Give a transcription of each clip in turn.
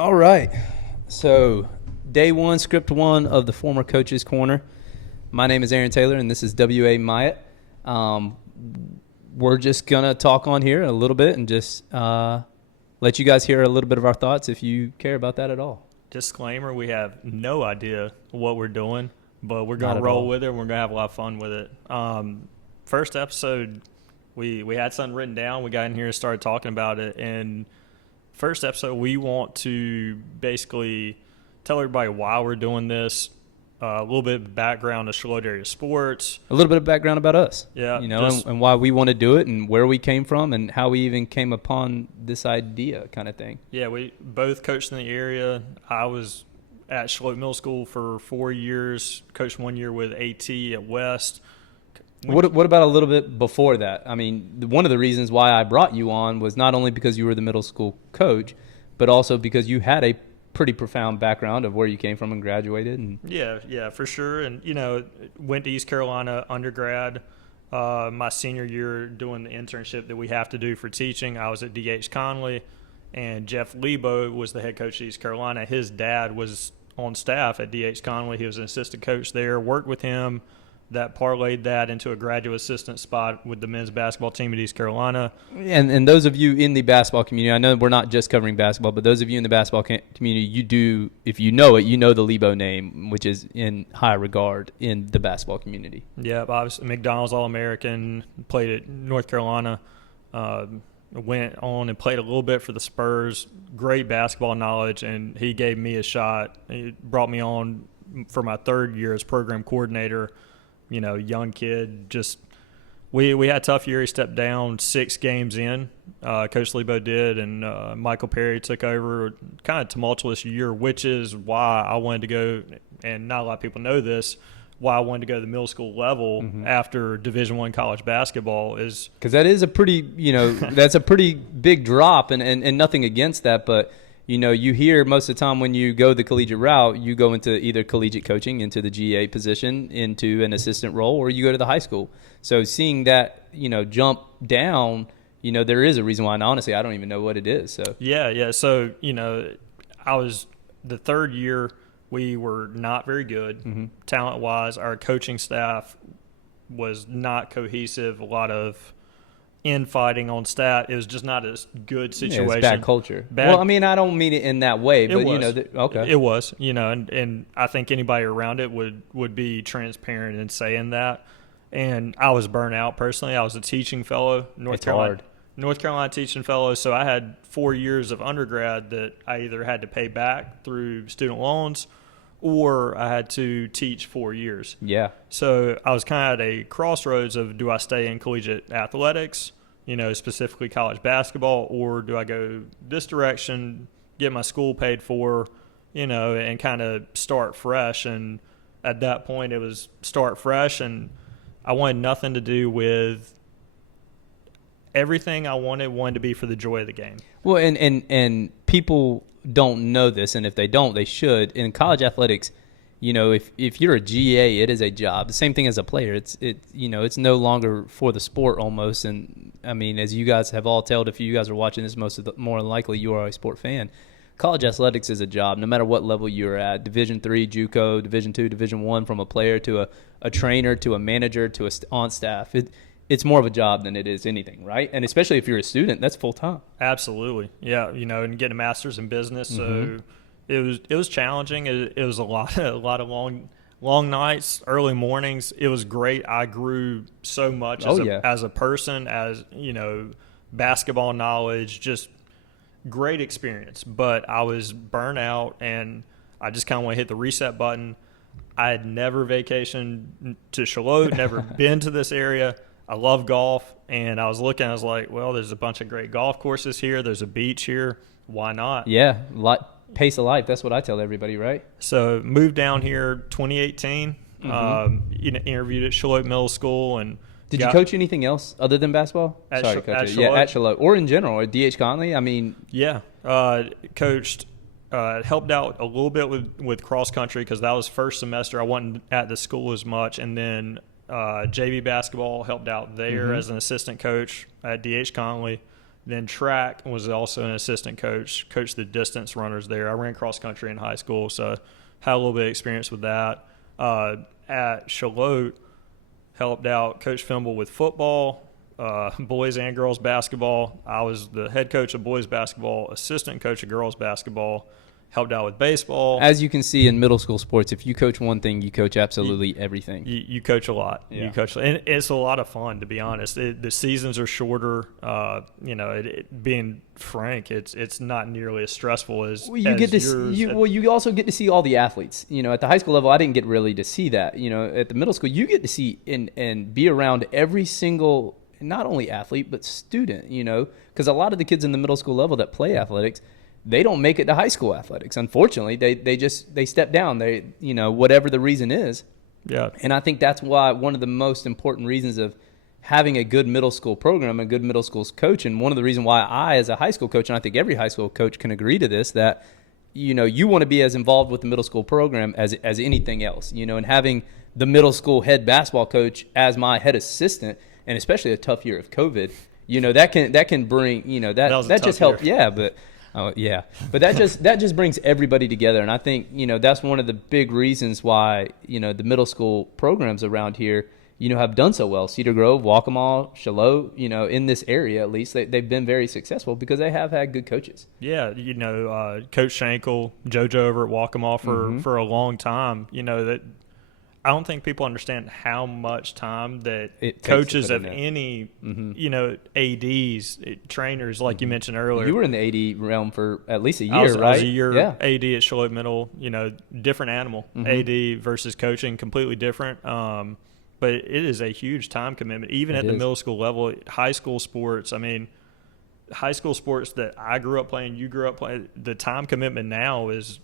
All right. So, day one, script one of the Former Coaches Corner. My name is Aaron Taylor, and this is W.A. Myatt. We're just going to talk on here a little bit and just let you guys hear a little bit of our thoughts if you care about that at all. Disclaimer, we have no idea what we're doing, but we're going to roll with it, and we're going to have a lot of fun with it. First episode, we had something written down. We got in here and started talking about it, and first episode, we want to basically tell everybody why we're doing this, a little bit of background of Charlotte area sports. A little bit of background about us. Yeah. And why we want to do it and where we came from and how we even came upon this idea kind of thing. Yeah, we both coached in the area. I was at Charlotte Middle School for 4 years, coached 1 year with AT at West. What about a little bit before that? I mean, one of the reasons why I brought you on was not only because you were the middle school coach, but also because you had a pretty profound background of where you came from and graduated. And Yeah, for sure. And, went to East Carolina undergrad. My senior year doing the internship that we have to do for teaching, I was at D.H. Conley, and Jeff Lebo was the head coach of East Carolina. His dad was on staff at D.H. Conley. He was an assistant coach there, worked with him. That parlayed that into a graduate assistant spot with the men's basketball team at East Carolina. And those of you in the basketball community, I know we're not just covering basketball, but those of you in the basketball community, you do, if you know it, you know the Lebo name, which is in high regard in the basketball community. Yeah, obviously McDonald's All-American, played at North Carolina, went on and played a little bit for the Spurs. Great basketball knowledge, and he gave me a shot. He brought me on for my third year as program coordinator. Young kid, just we had a tough year. He stepped down 6 games in. Coach Lebo did, and Michael Perry took over. Kind of tumultuous year, which is why I wanted to go, and not a lot of people know this, why I wanted to go to the middle school level after Division I college basketball is – because that is a pretty, that's a pretty big drop, and nothing against that, but – you hear most of the time when you go the collegiate route, you go into either collegiate coaching, into the GA position, into an assistant role, or you go to the high school. So seeing that, jump down, there is a reason why. And honestly, I don't even know what it is. So yeah. So, I was the third year, we were not very good talent-wise. Our coaching staff was not cohesive, a lot of infighting on staff. It was just not a good situation. Yeah, it's bad culture. Well, I mean, I don't mean it in that way, but okay. It was, and I think anybody around it would be transparent in saying that. And I was burnt out personally. I was a teaching fellow, North Carolina teaching fellow. So I had 4 years of undergrad that I either had to pay back through student loans or I had to teach 4 years. Yeah. So I was kind of at a crossroads of, do I stay in collegiate athletics, specifically college basketball, or do I go this direction, get my school paid for, and kind of start fresh? And at that point, it was start fresh, and I wanted nothing to do with everything I wanted to be for the joy of the game. Well, and people don't know this, and if they don't, they should. In college athletics, if you're a GA, it is a job. The same thing as a player. It's no longer for the sport almost. And I mean, as you guys have all told, if you guys are watching this, more than likely you are a sport fan. College athletics is a job, no matter what level you're at. Division III, JUCO, Division II, Division I, from a player to a trainer to a manager to on staff. It's more of a job than it is anything, right? And especially if you're a student, that's full time. Absolutely, yeah. And getting a master's in business, so it was challenging. It was a lot of long nights, early mornings. It was great. I grew so much as a person, as basketball knowledge, just great experience. But I was burnt out, and I just kind of want to hit the reset button. I had never vacationed to Charlotte, never been to this area. I love golf, and I was like, well, there's a bunch of great golf courses here. There's a beach here. Why not? Yeah, pace of life. That's what I tell everybody, right? So moved down here 2018, interviewed at Charlotte Middle School. And did you coach anything else other than basketball? At Charlotte? Yeah, at Charlotte. Or in general, at D.H. Conley? I mean. Yeah, coached. Helped out a little bit with cross country because that was first semester. I wasn't at the school as much, and then JV basketball helped out there as an assistant coach at D.H. Conley. Then track was also an assistant coach, coached the distance runners there. I ran cross country in high school, so had a little bit of experience with that. At Charlotte, helped out Coach Fimble with football, boys and girls basketball. I was the head coach of boys basketball, assistant coach of girls basketball, helped out with baseball. As you can see in middle school sports, if you coach one thing, you coach absolutely everything. You coach a lot. Yeah. You coach, and it's a lot of fun, to be honest. The seasons are shorter. Being frank, it's not nearly as stressful as Well, you also get to see all the athletes. At the high school level, I didn't get really to see that. At the middle school, you get to see and be around every single, not only athlete but student. Because a lot of the kids in the middle school level that play athletics, they don't make it to high school athletics. Unfortunately, they step down. Whatever the reason is. Yeah. And I think that's why one of the most important reasons of having a good middle school program, a good middle school coach, and one of the reasons why I, as a high school coach, and I think every high school coach can agree to this, that you want to be as involved with the middle school program as anything else. And having the middle school head basketball coach as my head assistant, and especially a tough year of COVID, that can bring that just helps. Yeah, but. Oh yeah, but that just brings everybody together, and I think that's one of the big reasons why the middle school programs around here have done so well. Cedar Grove, Waccamaw, Charlotte, in this area at least, they've been very successful because they have had good coaches. Yeah, Coach Schenkel, JoJo over at Waccamaw for a long time. That I don't think people understand how much time that coaches of any, ADs, trainers, like you mentioned earlier. You were in the AD realm for at least a year, right? I was a year AD at Charlotte Middle, different animal. AD versus coaching, completely different. But it is a huge time commitment, even at the middle school level. High school sports, high school sports that I grew up playing, you grew up playing, the time commitment now is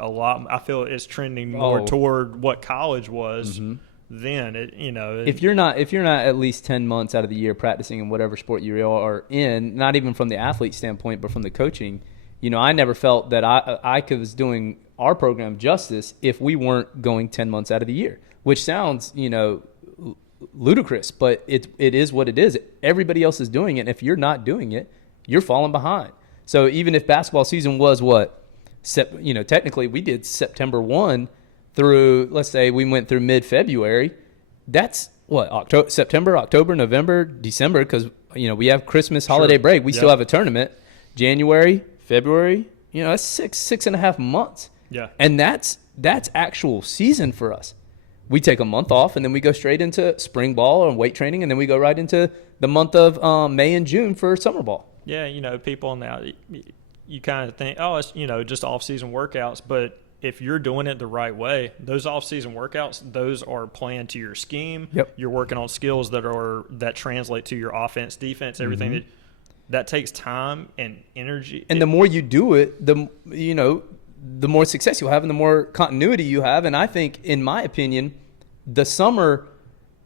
a lot. I feel it's trending more toward what college was then. If you're not at least 10 months out of the year practicing in whatever sport you are in, not even from the athlete standpoint, but from the coaching, I never felt that I was doing our program justice if we weren't going 10 months out of the year, which sounds ludicrous, but it is what it is. Everybody else is doing it, and if you're not doing it, you're falling behind. So even if basketball season was technically we did September 1 through, let's say we went through mid-February. That's September, October, November, December, because we have Christmas holiday break. We still have a tournament. January, February, that's 6.5 months. Yeah. And that's actual season for us. We take a month off, and then we go straight into spring ball and weight training, and then we go right into the month of May and June for summer ball. Yeah, people now, you kind of think, it's, just off-season workouts. But if you're doing it the right way, those off-season workouts, those are planned to your scheme. Yep. You're working on skills that translate to your offense, defense, everything. That takes time and energy. And the more you do it, the more success you'll have and the more continuity you have. And I think, in my opinion, the summer,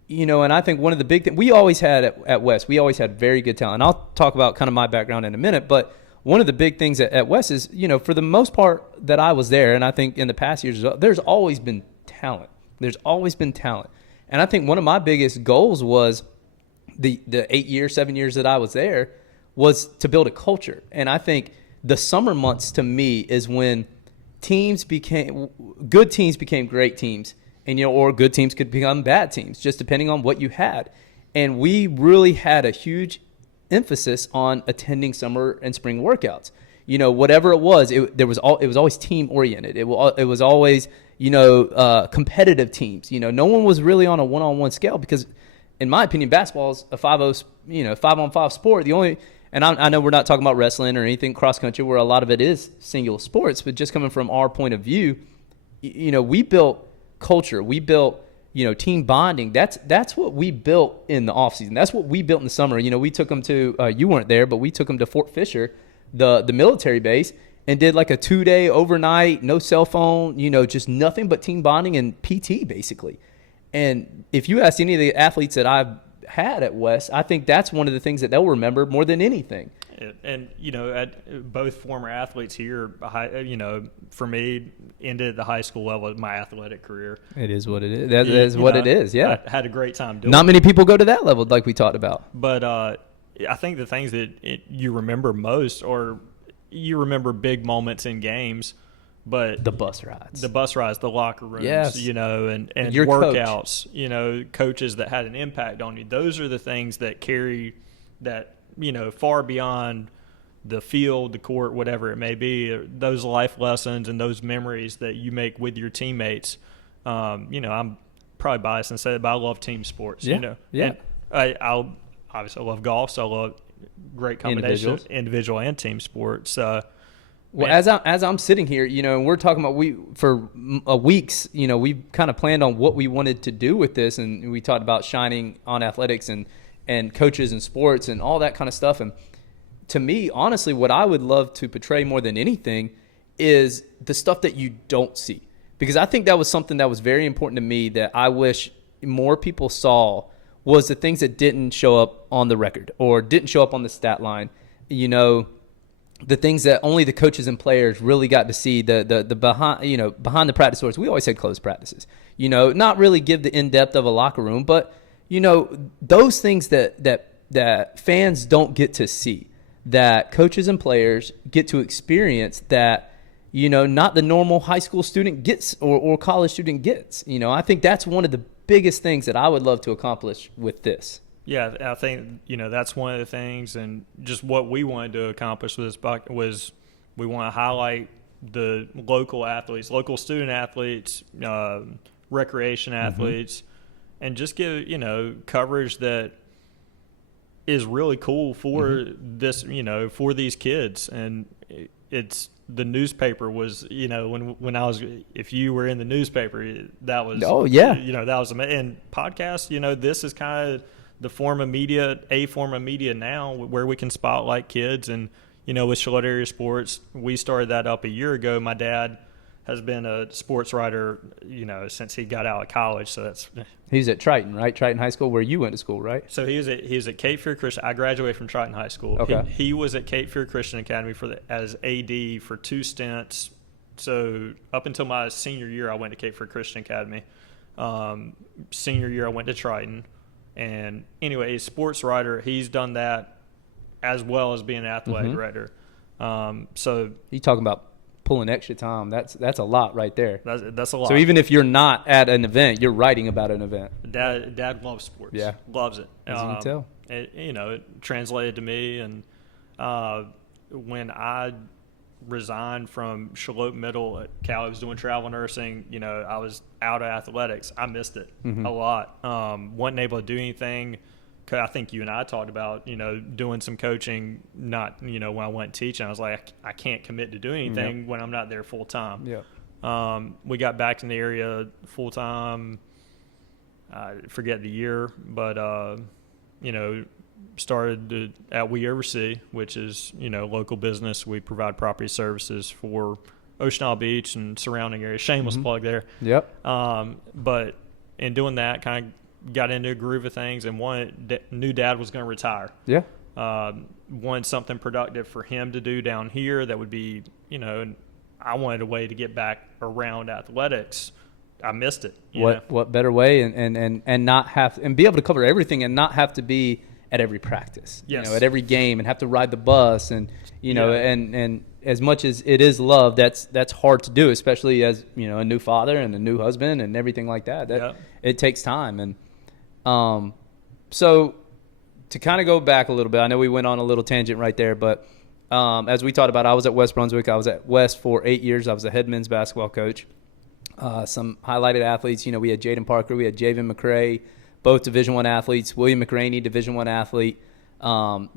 and I think one of the big things we always had at West, we always had very good talent. And I'll talk about kind of my background in a minute, but one of the big things at West is, for the most part that I was there, and I think in the past years, there's always been talent. There's always been talent. And I think one of my biggest goals was the 7 years that I was there was to build a culture. And I think the summer months to me is when good teams became great teams, and or good teams could become bad teams, just depending on what you had. And we really had a huge emphasis on attending summer and spring workouts. Whatever it was, it was always team oriented. It was always competitive teams. No one was really on a one-on-one scale because, in my opinion, basketball is a 5-on-5 sport. And I know we're not talking about wrestling or anything cross country where a lot of it is single sports, but just coming from our point of view, we built culture. We built, team bonding. That's what we built in the off season. That's what we built in the summer. We took them to, you weren't there, but we took them to Fort Fisher, the military base, and did like a 2-day overnight, no cell phone, just nothing but team bonding and PT basically. And if you ask any of the athletes that I've had at West, I think that's one of the things that they'll remember more than anything. And at both former athletes here, for me, ended at the high school level of my athletic career. It is what it is. That is what it is. Yeah, I had a great time doing. Not many people go to that level, like we talked about. But I think the things that you remember most, or you remember big moments in games, but The bus rides. the locker rooms, Yes. and Your coach. workouts, coaches that had an impact on you. Those are the things that carry that, far beyond the field, the court, whatever it may be. Those life lessons and those memories that you make with your teammates. I'm probably biased and say it, but I love team sports. Yeah. And I obviously love golf, so I love great combination of individual and team sports. Well, as I'm sitting here, and we're talking about for weeks, we kind of planned on what we wanted to do with this, and we talked about shining on athletics and coaches and sports and all that kind of stuff. And to me, honestly, what I would love to portray more than anything is the stuff that you don't see, because I think that was something that was very important to me that I wish more people saw, was the things that didn't show up on the record or didn't show up on the stat line. The things that only the coaches and players really got to see, the behind the practice doors. We always said closed practices, not really give the in-depth of a locker room, but those things that fans don't get to see, that coaches and players get to experience, that not the normal high school student gets or college student gets. I think that's one of the biggest things that I would love to accomplish with this. Yeah, I think, that's one of the things, and just what we wanted to accomplish with this bucket was we want to highlight the local athletes, local student athletes, recreation athletes, and just give, coverage that is really cool for this, for these kids. And it's the newspaper was, when I was, if you were in the newspaper, that was, that was amazing. And podcasts, this is kind of the form of media now, where we can spotlight kids. And, with Charlotte Area Sports, we started that up a year ago. My dad has been a sports writer, since he got out of college. So that's. He's at Triton, right? Triton High School, where you went to school, right? So he was at Cape Fear Christian. I graduated from Triton High School. Okay. He was at Cape Fear Christian Academy as AD for 2 stints. So up until my senior year, I went to Cape Fear Christian Academy. Senior year, I went to Triton. And anyway, he's a sports writer. He's done that as well as being an athletic director. So you talking about pulling extra time? That's a lot right there. That's a lot. So even if you're not at an event, you're writing about an event. Dad loves sports. Yeah, loves it. As you can tell. It translated to me, and when I resigned from Charlotte Middle at Cal, I was doing travel nursing. I was out of athletics. I missed it a lot. Wasn't able to do anything. I think you and I talked about, doing some coaching, not, when I went teaching. I was like, I can't commit to doing anything when I'm not there full time. Yeah. We got back in the area full time. I forget the year, but, started at We Oversee, which is, local business. We provide property services for Ocean Isle Beach and surrounding areas. Shameless plug there. Yep. But in doing that, kind of got into a groove of things, and knew Dad was going to retire. Yeah. Wanted something productive for him to do down here that would be, and I wanted a way to get back around athletics. I missed it. What better way and not have and be able to cover everything and not have to be at every practice, yes. At every game, and have to ride the bus, and and as much as it is love, that's hard to do, especially as a new father and a new husband and everything like that. It takes time. And so to kind of go back a little bit, I know we went on a little tangent right there, but as we talked about, I was at West Brunswick. I was at West for 8 years. I was the head men's basketball coach. Some highlighted athletes, we had Jaden Parker, we had Javen McCray, both Division I athletes. William McRaney, Division I athlete. Some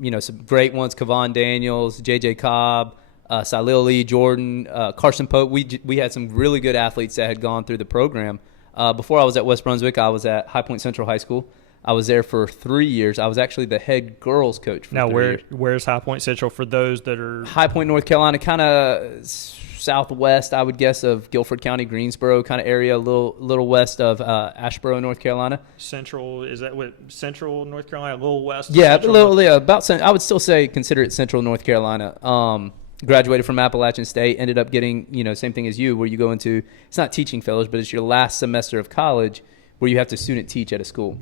great ones: Kavon Daniels, J.J. Cobb, Salil Lee Jordan, Carson Pope. We had some really good athletes that had gone through the program. Before I was at West Brunswick, I was at High Point Central High School. I was there for 3 years. I was actually the head girls coach for 3 years. Where's High Point Central for those that are? High Point, North Carolina, kind of southwest, I would guess, of Guilford County, Greensboro kind of area, a little west of Asheboro, North Carolina. Central, is that what, Central North Carolina, a little west? Yeah, I would still say consider it Central North Carolina. Graduated from Appalachian State, ended up getting, same thing as you, where you go into, it's not teaching fellows, but it's your last semester of college where you have to student teach at a school.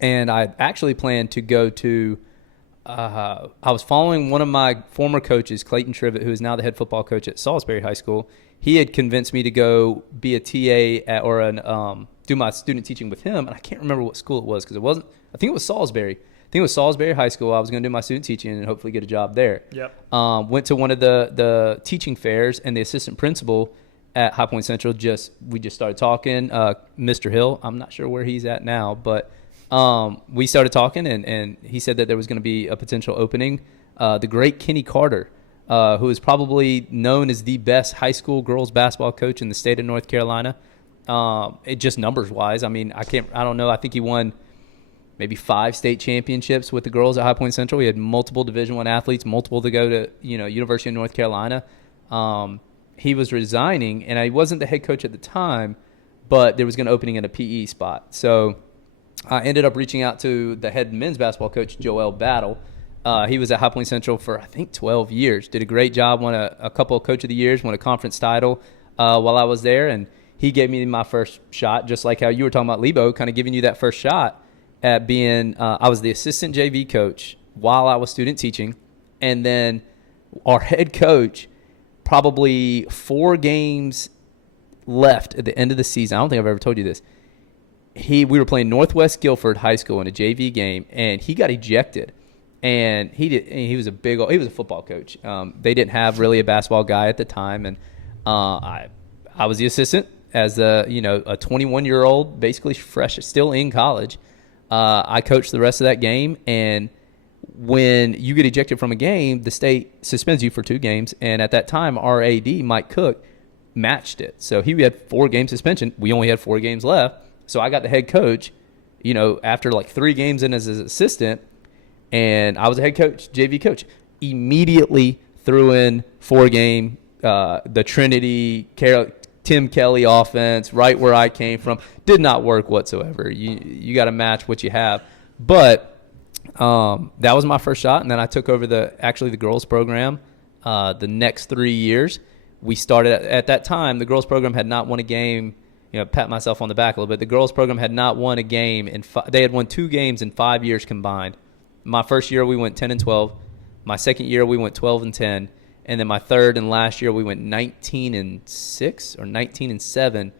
And I actually planned to go to I was following one of my former coaches, Clayton Trivett, who is now the head football coach at Salisbury High School. He had convinced me to go be a TA do my student teaching with him, and I can't remember what school it was because it wasn't. I think it was Salisbury. I think it was Salisbury High School. I was going to do my student teaching and hopefully get a job there. Yep. Went to one of the teaching fairs, and the assistant principal at High Point Central we just started talking. Mr. Hill, I'm not sure where he's at now, but we started talking, and he said that there was going to be a potential opening. The great Kenny Carter, who is probably known as the best high school girls basketball coach in the state of North Carolina. It just numbers wise. I mean, I don't know. I think he won maybe 5 state championships with the girls at High Point Central. He had multiple Division I athletes, multiple to go to, University of North Carolina. He was resigning, and I wasn't the head coach at the time, but there was going to opening in a PE spot. So I ended up reaching out to the head men's basketball coach, Joel Battle. He was at High Point Central for, I think, 12 years. Did a great job, won a couple of Coach of the Years, won a conference title while I was there. And he gave me my first shot, just like how you were talking about Lebo, kind of giving you that first shot at being I was the assistant JV coach while I was student teaching. And then our head coach, probably 4 games left at the end of the season. I don't think I've ever told you this. We were playing Northwest Guilford High School in a JV game, and he got ejected. And he was a football coach. They didn't have really a basketball guy at the time, and I was the assistant as a 21-year-old, basically fresh, still in college. I coached the rest of that game, and when you get ejected from a game, the state suspends you for 2 games, and at that time, our AD, Mike Cook, matched it. So he had 4-game suspension. We only had 4 games left. So I got the head coach, after like 3 games in as his assistant, and I was a head coach, JV coach. Immediately threw in 4-game, the Trinity, Tim Kelly offense, right where I came from. Did not work whatsoever. You got to match what you have. But that was my first shot, and then I took over the girls program the next 3 years. We started at that time. The girls program had not won a game. Pat myself on the back a little bit. The girls program had not won a game they had won 2 games in 5 years combined. My first year we went 10-12. My second year we went 12-10, and then my third and last year we went 19-6 or 19-7,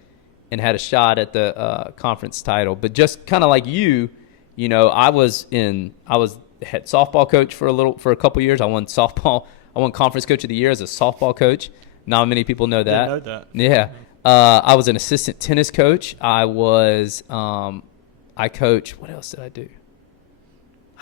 and had a shot at the conference title. But just kind of like I was head softball coach for a couple years. I won conference coach of the year as a softball coach. Not many people know that. Didn't know that. Yeah. I was an assistant tennis coach. I coached, what else did I do?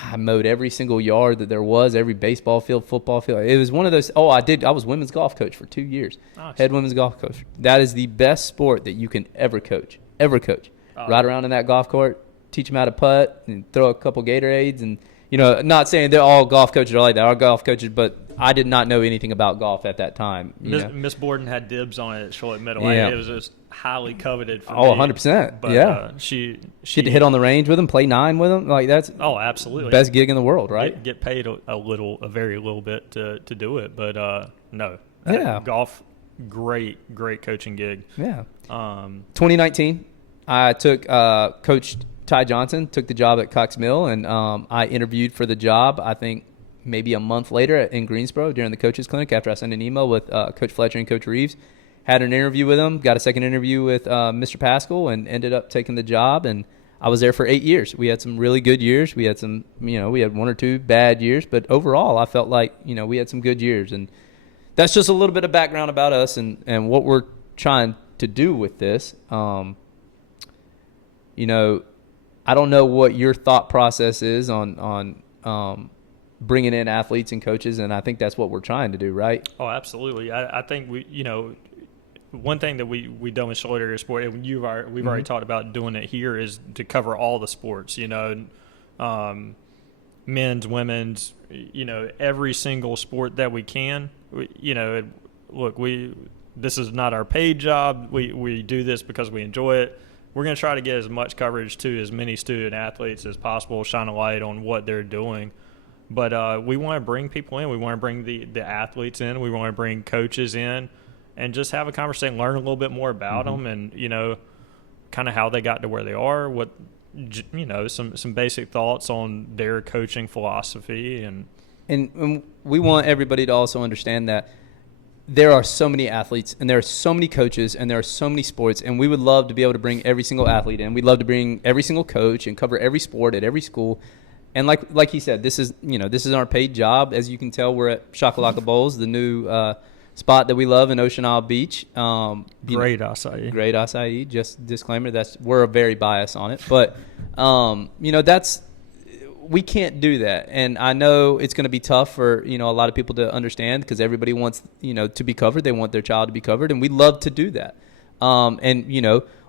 I mowed every single yard that there was, every baseball field, football field. It was one of those. I was women's golf coach for 2 years. Nice. Head women's golf coach. That is the best sport that you can ever coach. Ride around in that golf court, teach them how to putt, and throw a couple Gatorades. And, not saying they're all golf coaches are like that. Our golf coaches, but I did not know anything about golf at that time. Miss Borden had dibs on it at Charlotte Middle. Yeah. It was just highly coveted for me. 100%. But, yeah. She get to hit on the range with them, play 9 with them. Like that's absolutely best gig in the world, right? Get paid a very little bit to do it, but no. Yeah. Golf, great coaching gig. Yeah. 2019, I took Coach Ty Johnson took the job at Cox Mill, and I interviewed for the job. I think maybe a month later in Greensboro during the coaches clinic after I sent an email with Coach Fletcher and Coach Reeves. Had an interview with them, got a second interview with Mr. Pascal, and ended up taking the job. And I was there for 8 years. We had some really good years. We had some, we had 1 or 2 bad years, but overall I felt like, we had some good years. And that's just a little bit of background about us and what we're trying to do with this. I don't know what your thought process is on bringing in athletes and coaches, and I think that's what we're trying to do, right? Oh, absolutely. I think one thing that we do in Charlotte area sport, and we've already talked about doing it here, is to cover all the sports. Men's, women's, every single sport that we can. Look, this is not our paid job. We do this because we enjoy it. We're going to try to get as much coverage to as many student athletes as possible, shine a light on what they're doing. But we want to bring people in. We want to bring the athletes in. We want to bring coaches in and just have a conversation, learn a little bit more about them and, kind of how they got to where they are, what some basic thoughts on their coaching philosophy. And we want everybody to also understand that there are so many athletes and there are so many coaches and there are so many sports, and we would love to be able to bring every single athlete in. We'd love to bring every single coach and cover every sport at every school. And like he said, this is our paid job. As you can tell, we're at Shakalaka Bowls, the new spot that we love in Ocean Isle Beach. Great acai. Great acai. Just disclaimer, we're very biased on it, but we can't do that. And I know it's going to be tough for, a lot of people to understand, because everybody wants, to be covered. They want their child to be covered, and we'd love to do that.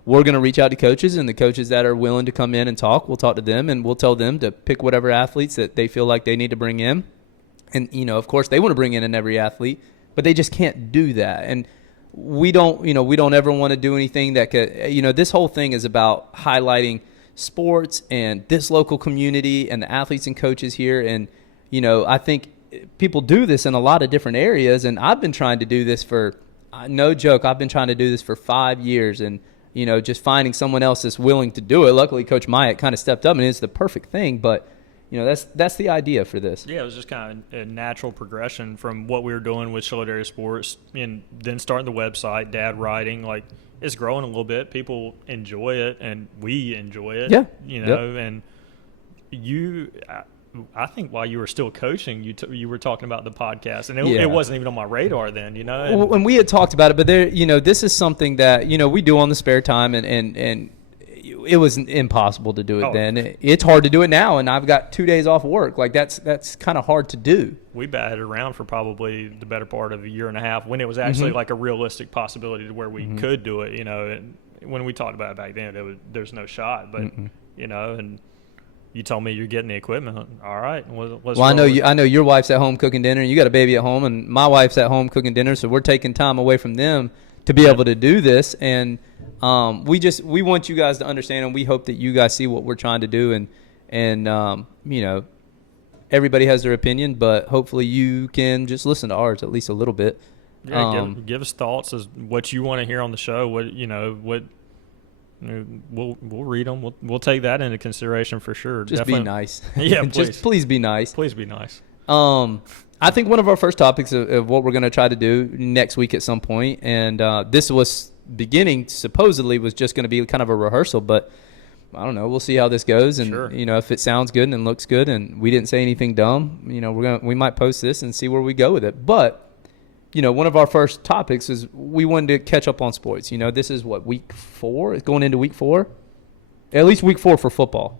We're going to reach out to coaches, and the coaches that are willing to come in and talk, we'll talk to them, and we'll tell them to pick whatever athletes that they feel like they need to bring in. And, of course, they want to bring in every athlete, but they just can't do that. And we don't ever want to do anything that could, this whole thing is about highlighting sports and this local community and the athletes and coaches here. And, I think people do this in a lot of different areas, and I've been trying to do this for, no joke, I've been trying to do this for 5 years, and, just finding someone else that's willing to do it. Luckily, Coach Myatt kind of stepped up, and it's the perfect thing, but that's the idea for this. Yeah, it was just kind of a natural progression from what we were doing with Solidarity Sports, and then starting the website, Dad writing, like, it's growing a little bit. People enjoy it, and we enjoy it. Yeah. And I think while you were still coaching, you were talking about the podcast, and it wasn't even on my radar then, And we had talked about it, but this is something that, we do on the spare time, and it was impossible to do it then. It's hard to do it now, and I've got 2 days off work. Like, that's kind of hard to do. We batted around for probably the better part of a year and a half when it was actually like a realistic possibility to where we could do it, and when we talked about it back then, there's no shot, but, and you told me you're getting the equipment. All right. Let's I know your wife's at home cooking dinner, and you got a baby at home, and my wife's at home cooking dinner, so we're taking time away from them to be able to do this. And we want you guys to understand, and we hope that you guys see what we're trying to do. And everybody has their opinion, but hopefully you can just listen to ours at least a little bit. Yeah, give us thoughts as what you want to hear on the show. We'll read them. We'll take that into consideration for sure. Just Definitely. be nice. Yeah, just please be nice. Please be nice. I think one of our first topics of what we're going to try to do next week at some point, and this was beginning supposedly was just going to be kind of a rehearsal, but I don't know. We'll see how this goes, and sure. If it sounds good and looks good, and we didn't say anything dumb, we might post this and see where we go with it. But one of our first topics is we wanted to catch up on sports. This is week 4? It's going into week 4, at least week 4 for football.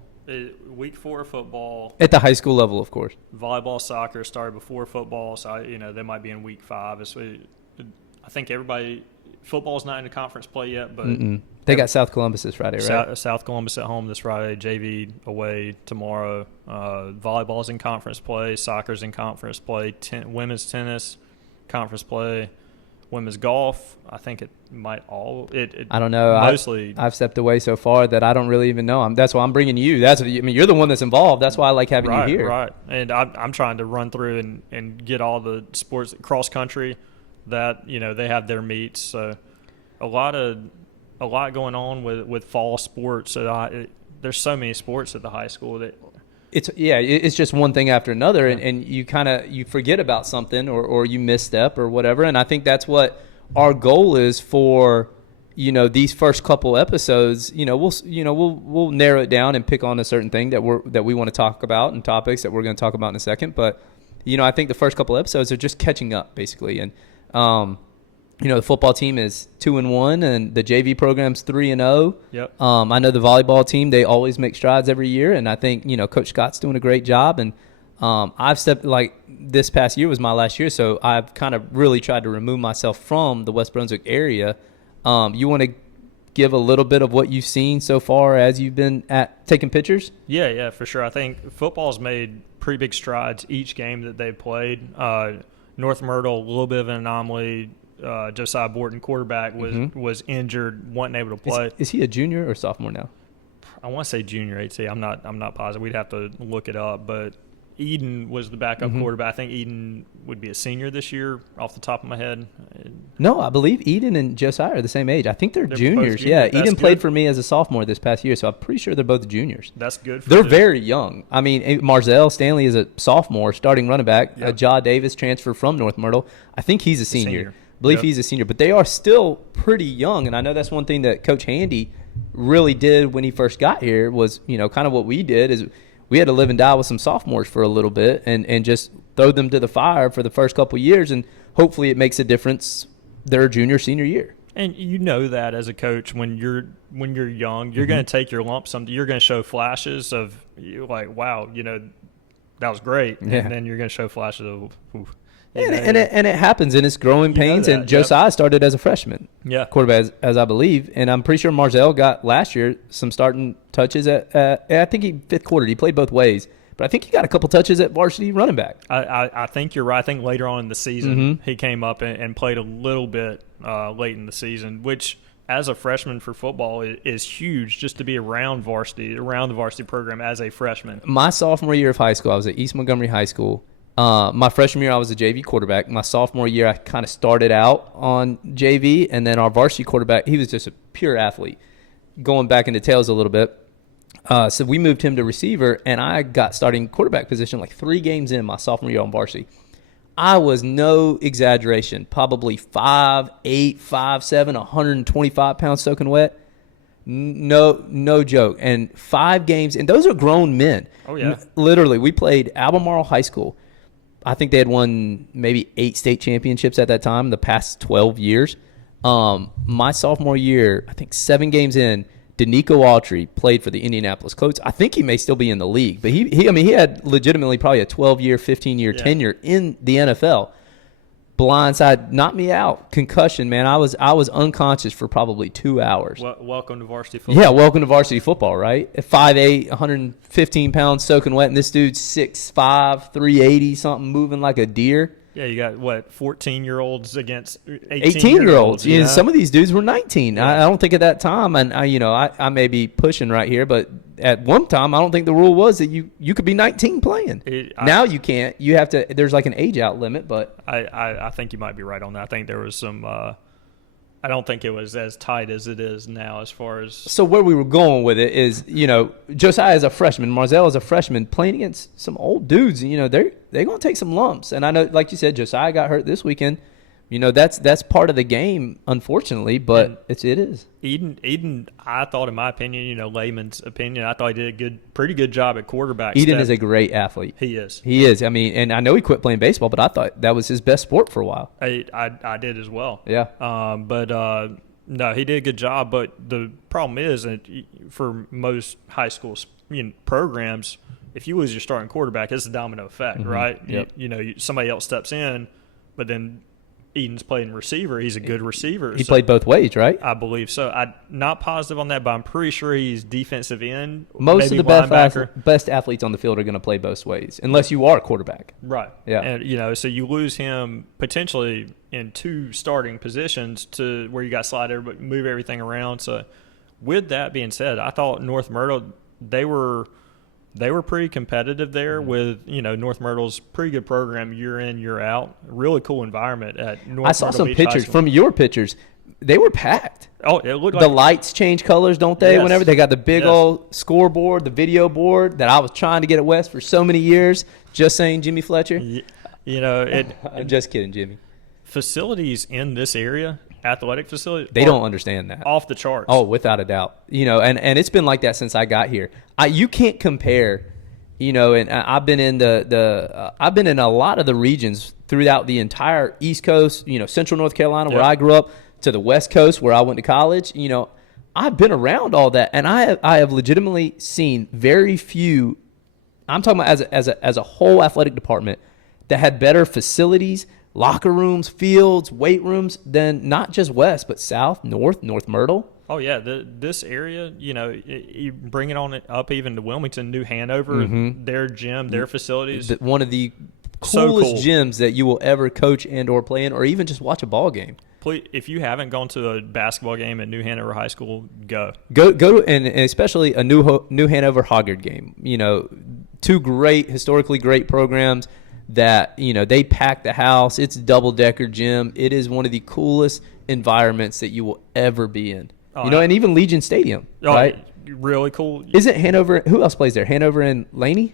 Week 4 of football at the high school level, of course. Volleyball, soccer started before football, so they might be in week 5. I think football's not in the conference play yet, but they got South Columbus this Friday, right? South Columbus at home this Friday, JV away tomorrow. Volleyball's in conference play, soccer's in conference play, women's tennis conference play, women's golf. I think it might all. I don't know. Mostly, I've stepped away so far that I don't really even know. That's why I'm bringing you. You're the one that's involved. That's why I like having you here. Right. And I'm trying to run through and get all the sports cross country that they have their meets. So a lot going on with fall sports. There's so many sports at the high school that. It's just one thing after another, and you forget about something or you misstep or whatever. And I think that's what our goal is for, these first couple episodes. We'll narrow it down and pick on a certain thing that we want to talk about, and topics that we're going to talk about in a second. But I think the first couple episodes are just catching up basically. And the football team is 2-1, and the JV program's 3-0. Yep. I know the volleyball team, they always make strides every year, and I think Coach Scott's doing a great job. And I've stepped, like, this past year was my last year, so I've kind of really tried to remove myself from the West Brunswick area. You want to give a little bit of what you've seen so far as you've been taking pictures? Yeah, for sure. I think football's made pretty big strides each game that they've played. North Myrtle, a little bit of an anomaly. Josiah Borton, quarterback, was injured, wasn't able to play. Is he a junior or sophomore now? I want to say junior AT. I'm not positive. We'd have to look it up, but Eden was the backup quarterback. I think Eden would be a senior this year, off the top of my head. No, I believe Eden and Josiah are the same age. I think they're They're both juniors. juniors. Yeah, That's Eden played good. for me as a sophomore this past year, so I'm pretty sure they're both juniors. That's good. They're very young. I mean, Marzell Stanley is a sophomore, starting running back. Yep. Ja Davis transferred from North Myrtle. I think he's a senior. senior. I believe Yep. he's a senior, but they are still pretty young. And I know that's one thing that Coach Handy really did when he first got here was, kind of what we did is we had to live and die with some sophomores for a little bit and just throw them to the fire for the first couple of years, and hopefully it makes a difference their junior, senior year. And you know that as a coach, when you're young, you're going to take your lumps. You're going to show flashes of you like, wow, that was great, Yeah. and then you're going to show flashes of, oof. And it happens, and it's growing pains. that, And yep. Josiah started as a freshman Yeah. quarterback, as I believe, and I'm pretty sure Marzell got last year some starting touches at. I think he fifth quarter. He played both ways, but I think he got a couple touches at varsity running back. I think you're right. I think later on in the season he came up and played a little bit late in the season, which as a freshman for football is huge, just to be around the varsity program as a freshman. My sophomore year of high school, I was at East Montgomery High School. My freshman year, I was a JV quarterback. My sophomore year, I kind of started out on JV, and then our varsity quarterback, he was just a pure athlete. Going back into tails a little bit, so we moved him to receiver, and I got starting quarterback position like 3 games in my sophomore year on varsity. I was, no exaggeration, probably 5'8", 5'7", 125 pounds soaking wet. No joke. And 5 games, and those are grown men. Oh, yeah. Literally, we played Albemarle High School. I think they had won maybe 8 state championships at that time in the past 12 years. My sophomore year, I think 7 games in, Danico Autry played for the Indianapolis Colts. I think he may still be in the league, but he had legitimately probably a 12-year, 15-year tenure in the NFL. Blindside, knocked me out, concussion, man. I was unconscious for probably 2 hours. Welcome to varsity football. Yeah, welcome to varsity football, right? At 5'8", 115 pounds, soaking wet, and this dude's 6'5", 380 something, moving like a deer. Yeah, you got 14-year-olds against 18-year-olds. You know? Some of these dudes were 19. Yeah. I don't think at that time, and I may be pushing right here, but at one time, I don't think the rule was that you could be 19 playing. Now you can't. You have to. There's like an age out limit, but I think you might be right on that. I think there was some. I don't think it was as tight as it is now as far as. So where we were going with it is, Josiah is a freshman, Marzell is a freshman, playing against some old dudes. They're going to take some lumps. And I know, like you said, Josiah got hurt this weekend. That's part of the game, unfortunately, but it is. Eden, I thought, in my opinion, layman's opinion, I thought he did a pretty good job at quarterback. Eden is a great athlete. He is. He is. I mean, and I know he quit playing baseball, but I thought that was his best sport for a while. I did as well. Yeah. No, he did a good job. But the problem is that for most high school programs, if you lose your starting quarterback, it's a domino effect, right? Yep. Somebody else steps in, but then Eden's playing receiver. He's a good receiver. He played both ways, right? I believe so. I'm not positive on that, but I'm pretty sure he's defensive end. Most of maybe the linebacker. best athletes on the field are going to play both ways, unless you are a quarterback. Right. Yeah. And, so you lose him potentially in 2 starting positions to where you got to slide everybody, move everything around. So with that being said, I thought North Myrtle, they were pretty competitive there with, North Myrtle's pretty good program year in, year out. Really cool environment at North Myrtle. I saw some Beach High pictures School. from your pictures. They were packed. Oh, it looked The like lights change colors, don't they? Yes. Whenever they got the big Yes. old scoreboard, the video board that I was trying to get at West for so many years. Just saying, Jimmy Fletcher. I'm just kidding, Jimmy. facilities in this area, athletic facilities, They are don't understand that. off the charts. Oh, without a doubt. And it's been like that since I got here. You can't compare. And I've been in I've been in a lot of the regions throughout the entire East Coast, Central North Carolina, where Yep. I grew up, to the West Coast, where I went to college. I've been around all that, and I have legitimately seen very few. I'm talking about as a whole athletic department that had better facilities, locker rooms, fields, weight rooms than not just West, but South, North Myrtle. Oh yeah, this area, you bring it on up even to Wilmington, New Hanover, their gym, their facilities. One of the So coolest cool. gyms that you will ever coach and or play in, or even just watch a ball game. Please, if you haven't gone to a basketball game at New Hanover High School, go. Go to, and especially a New Hanover Hoggard game. two historically great programs that, they pack the house. It's a double-decker gym. It is one of the coolest environments that you will ever be in. And even Legion Stadium, right? Really cool. Isn't Hanover – who else plays there? Hanover and Laney?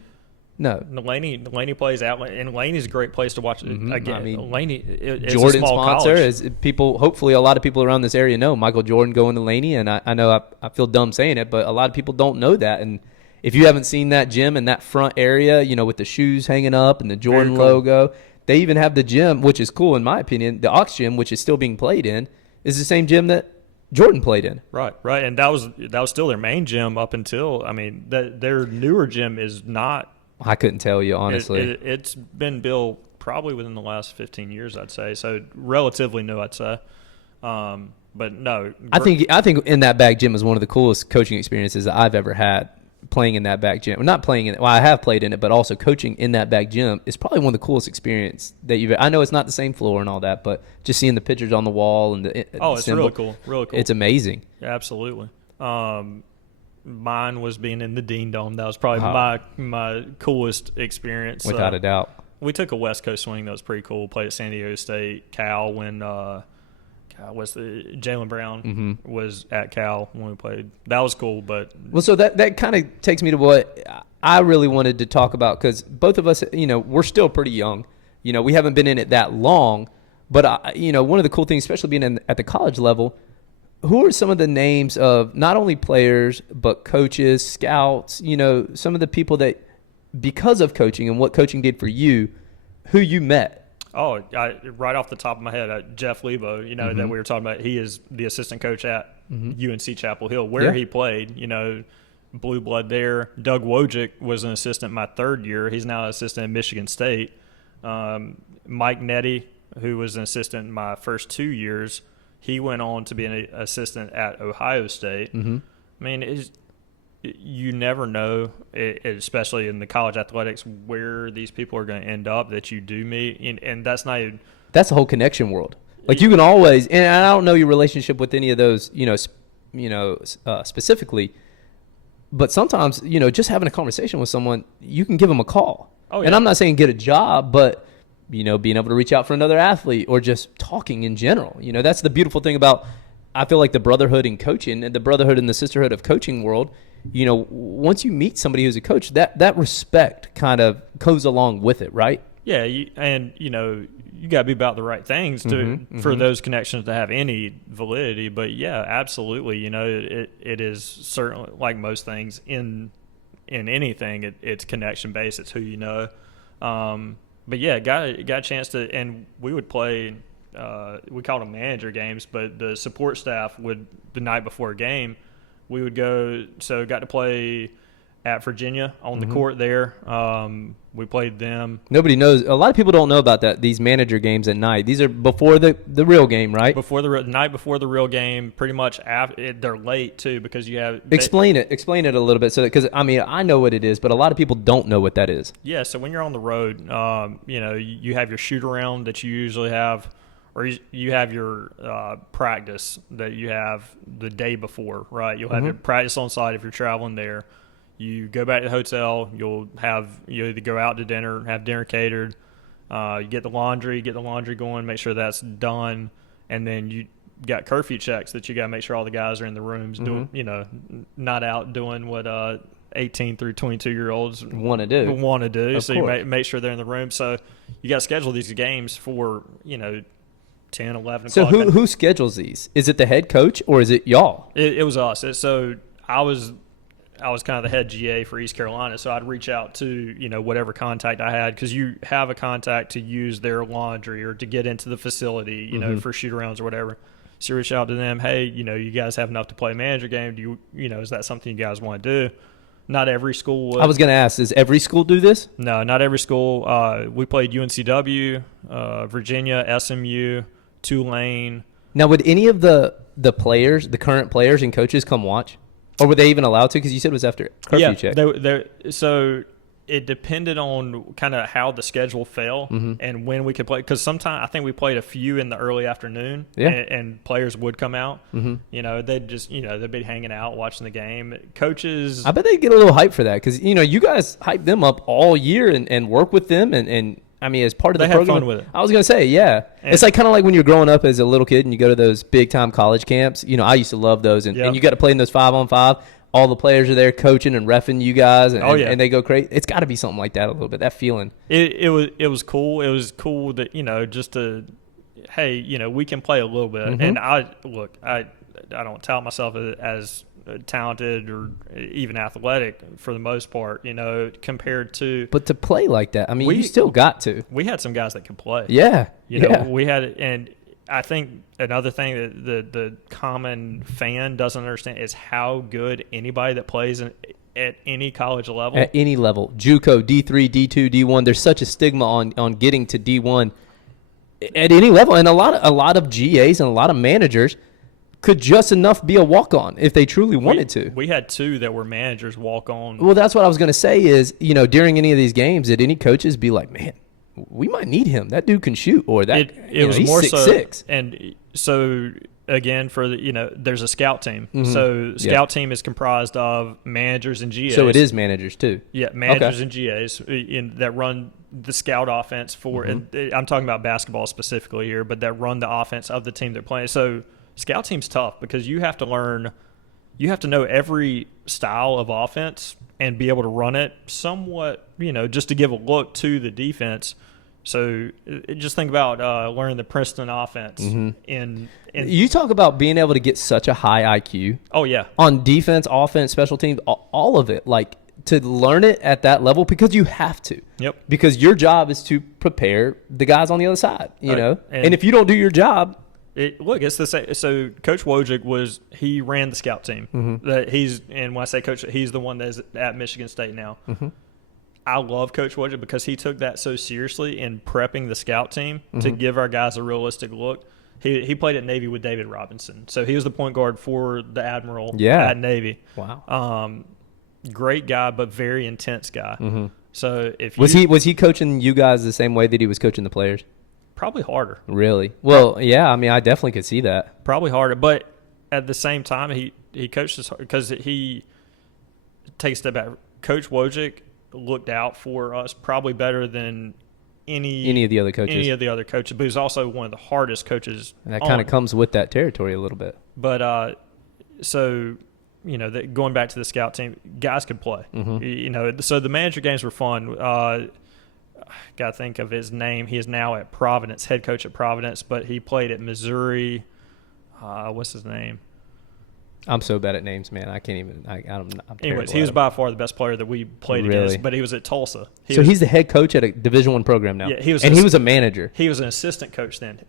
No. Laney plays out, and Laney's a great place to watch. Again, Laney is Jordan a small sponsor. college. As people, hopefully a lot of people around this area know Michael Jordan going to Laney, and I know I feel dumb saying it, but a lot of people don't know that. And if you haven't seen that gym in that front area, with the shoes hanging up and the Jordan logo, they even have the gym, which is cool in my opinion. The Aux gym, which is still being played in, is the same gym that Jordan played in. Right, and that was still their main gym up until their newer gym is not. I couldn't tell you, honestly. It's been built probably within the last 15 years, I'd say. So relatively new, I'd say. But no, I think in that back gym is one of the coolest coaching experiences that I've ever had. Playing in that back gym, well, not playing in it. Well, I have played in it, but also coaching in that back gym is probably one of the coolest experiences that you've. I know it's not the same floor and all that, but just seeing the pictures on the wall and the it's really cool, really cool. It's amazing. Yeah, absolutely. Mine was being in the Dean Dome. That was probably my coolest experience, without a doubt. We took a West Coast swing that was pretty cool. Played at San Diego State, Cal when Jaylen Brown was at Cal when we played. That was cool, but so that kind of takes me to what I really wanted to talk about, because both of us, we're still pretty young. We haven't been in it that long, but one of the cool things, especially being at the college level, who are some of the names of not only players but coaches, scouts, some of the people that, because of coaching and what coaching did for you, who you met? Oh, right off the top of my head, Jeff Lebo, that we were talking about, he is the assistant coach at UNC Chapel Hill, where he played, blue blood there. Doug Wojcik was an assistant my third year. He's now an assistant at Michigan State. Mike Nettie, who was an assistant my first 2 years, he went on to be an assistant at Ohio State. You never know, especially in the college athletics, where these people are going to end up that you do meet, and that's not even. That's the whole connection world. Like, you can always, and I don't know your relationship with any of those, specifically, but sometimes, just having a conversation with someone, you can give them a call. Oh, yeah. And I'm not saying get a job, but being able to reach out for another athlete or just talking in general. That's the beautiful thing about, I feel like, the brotherhood in coaching and the brotherhood and the sisterhood of coaching world. Once you meet somebody who's a coach, that respect kind of goes along with it, right? Yeah, you got to be about the right things for those connections to have any validity. But yeah, absolutely. It is certainly, like most things in anything, it's connection based. It's who you know. But yeah, got a chance to, and we would play. We called them manager games, but the support staff would, the night before a game, we would go. So got to play at Virginia on the court there. We played them. Nobody knows. A lot of people don't know about that. These manager games at night. These are before the real game, right? Before the night before the real game. Pretty much after. They're late too because you have. Explain it a little bit, so because I know what it is, but a lot of people don't know what that is. Yeah. So when you're on the road, you have your shoot around that you usually have. Or you have your practice that you have the day before, right? You'll have your practice on site if you're traveling there. You go back to the hotel. You either go out to dinner, have dinner catered. You get the laundry going, make sure that's done, and then you got curfew checks that you got to make sure all the guys are in the rooms doing, not out doing what 18 through 22-year-olds want to do. So you make sure they're in the room. So you got to schedule these games for 10, 11 so o'clock. So who schedules these? Is it the head coach or is it y'all? It was us. So I was kind of the head GA for East Carolina, so I'd reach out to whatever contact I had, because you have a contact to use their laundry or to get into the facility, for shoot-arounds or whatever. So you reach out to them, hey, you guys have enough to play a manager game. Do you is that something you guys want to do? Not every school would. I was going to ask, does every school do this? No, not every school. We played UNCW, Virginia, SMU, Tulane. Now, would any of the players, the current players and coaches come watch? Or were they even allowed to? Because you said it was after curfew check. So it depended on kind of how the schedule fell Mm-hmm. and when we could play. Because sometimes I think we played a few in the early afternoon, Yeah. and players would come out. Mm-hmm. You know, they'd just they'd be hanging out watching the game. Coaches, I bet they get a little hype for that because you guys hype them up all year and work with them and I mean as part of They the have program. fun with it. I was gonna say And- it's like kind of like when you're growing up as a little kid and you go to those big time college camps. I used to love those and you got to play in those 5-on-5. All the players are there coaching and reffing you guys and, and they go crazy. It's got to be something like that a little bit. That feeling. it was cool. It was cool that just to hey we can play a little bit. Mm-hmm. And I don't tout myself as talented or even athletic for the most part, compared to. But to play like that, I mean, We- you still got to. We had some guys that could play. Yeah. We had, and I think another thing that the common fan doesn't understand is how good anybody that plays at any college level. At any level, JUCO, D3, D2, D1. There's such a stigma on getting to D1 at any level, and a lot of GAs and a lot of managers could just enough be a walk-on if they truly wanted to. We had two that were managers walk on. Well, that's what I was going to say is, during any of these games, did any coaches be like, man, we might need him. That dude can shoot, or that It was he's more 6'6". And so again, for there's a scout team. Mm-hmm. So scout team is comprised of managers and GAs. So it is managers too. Yeah, managers and GAs that run the scout offense for. Mm-hmm. And I'm talking about basketball specifically here, but that run the offense of the team they're playing. So scout team's tough because you have to learn. You have to know every style of offense and be able to run it somewhat, just to give a look to the defense. So just think about learning the Princeton offense in You talk about being able to get such a high IQ. Oh yeah, On defense, offense, special teams, all of it. Like to learn it at that level because you have to. Yep. Because your job is to prepare the guys on the other side, you know? And if you don't do your job, it's the same. So Coach Wojcik he ran the scout team. And when I say coach, he's the one that's at Michigan State now. I love Coach Wojcik because he took that so seriously in prepping the scout team to give our guys a realistic look. He played at Navy with David Robinson, so he was the point guard for the Admiral at Navy. wow. Great guy, but very intense guy. So if Was he coaching you guys the same way that he was coaching the players? probably harder. Really? Well, yeah. I mean, I definitely could see that. Probably harder, but at the same time, he coached us because he takes a step back. Coach Wojcik looked out for us probably better than any of the other coaches. Any of the other coaches, but he's also one of the hardest coaches. And that kind of comes with that territory a little bit. But so going back to the scout team, guys could play. So the manager games were fun. Got to think of his name. He is now at Providence, head coach at Providence, but he played at Missouri. What's his name? I'm so bad at names, man. I can't even. I'm Anyways, he was by far the best player that we played against, but he was at Tulsa. He's the head coach at a Division I program now. Yeah, he was a manager. He was an assistant coach then,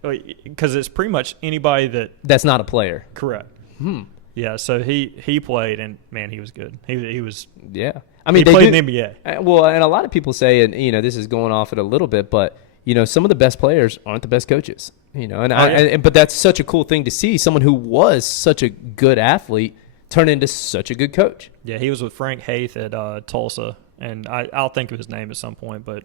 because it's pretty much anybody that's not a player. Correct. Yeah, so he played, and man, he was good. He was. Yeah, I mean, he played in the NBA. Well, and a lot of people say, and this is going off it a little bit, but some of the best players aren't the best coaches. But that's such a cool thing to see. Someone who was such a good athlete turn into such a good coach. Yeah, he was with Frank Haith at Tulsa, and I'll think of his name at some point, but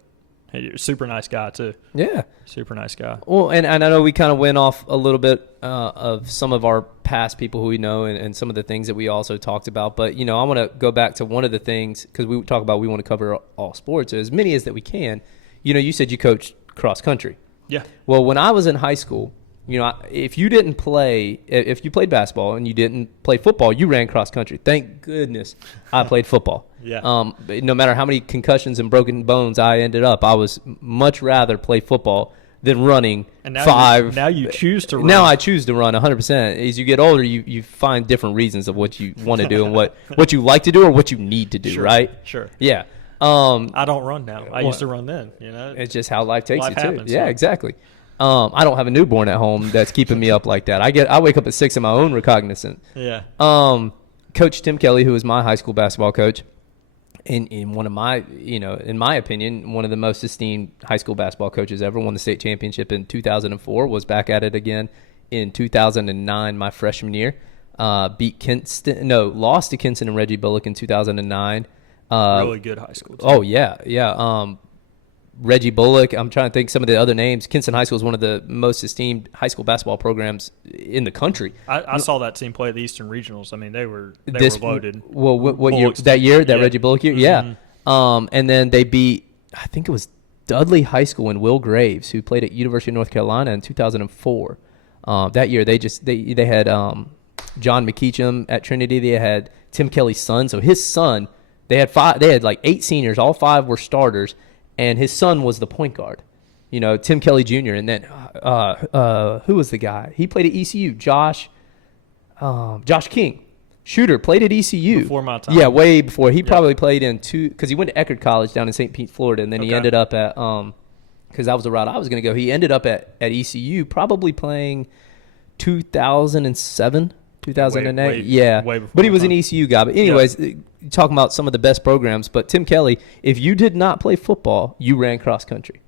super nice guy too. Yeah, super nice guy. Well, and I know we kind of went off a little bit of some of our past people who we know and some of the things that we also talked about. But I want to go back to one of the things because we talk about we want to cover all sports, as many as that we can. You said you coached cross country. Yeah. Well, when I was in high school, if you played basketball and you didn't play football, you ran cross country. Thank goodness I played football. Yeah. No matter how many concussions and broken bones I ended up, I was much rather play football than running and now 5. Now you choose to run. Now I choose to run 100%. As you get older, you find different reasons of what you want to do and what you like to do or what you need to do, sure, right? Sure. Yeah. I don't run now. I used to run then. It's just how life takes you happens, too. Yeah, exactly. I don't have a newborn at home that's keeping me up like that. I wake up at 6 in my own recognizance. Yeah. Coach Tim Kelly, who was my high school basketball coach, in one of my, in my opinion, one of the most esteemed high school basketball coaches ever, won the state championship in 2004, was back at it again in 2009, my freshman year. Lost to Kinston and Reggie Bullock in 2009. Really good high school team. Oh yeah, yeah. Reggie Bullock. I'm trying to think some of the other names. Kinston High School is one of the most esteemed high school basketball programs in the country. I saw that team play at the Eastern Regionals. I mean, they were loaded. Well, what year? Bullock's That team. year, that Yeah. Reggie Bullock year, yeah. And then they beat, I think it was Dudley High School and Will Graves, who played at University of North Carolina in 2004. That year, they had John McKeachum at Trinity. They had Tim Kelly's son. So his son, they had like 8 seniors. All 5 were starters, and his son was the point guard. You know, Tim Kelly Jr. And then who was the guy? He played at ECU. Josh King, shooter, played at ECU. Before my time. Yeah, way before. He probably played in because he went to Eckerd College down in St. Pete, Florida, and then he Okay. ended up at because that was the route I was going to go. He ended up at ECU, probably playing 2007, 2008. Way yeah, before but he my was an time. ECU guy. But anyways, talking about some of the best programs. But Tim Kelly, if you did not play football, you ran cross country.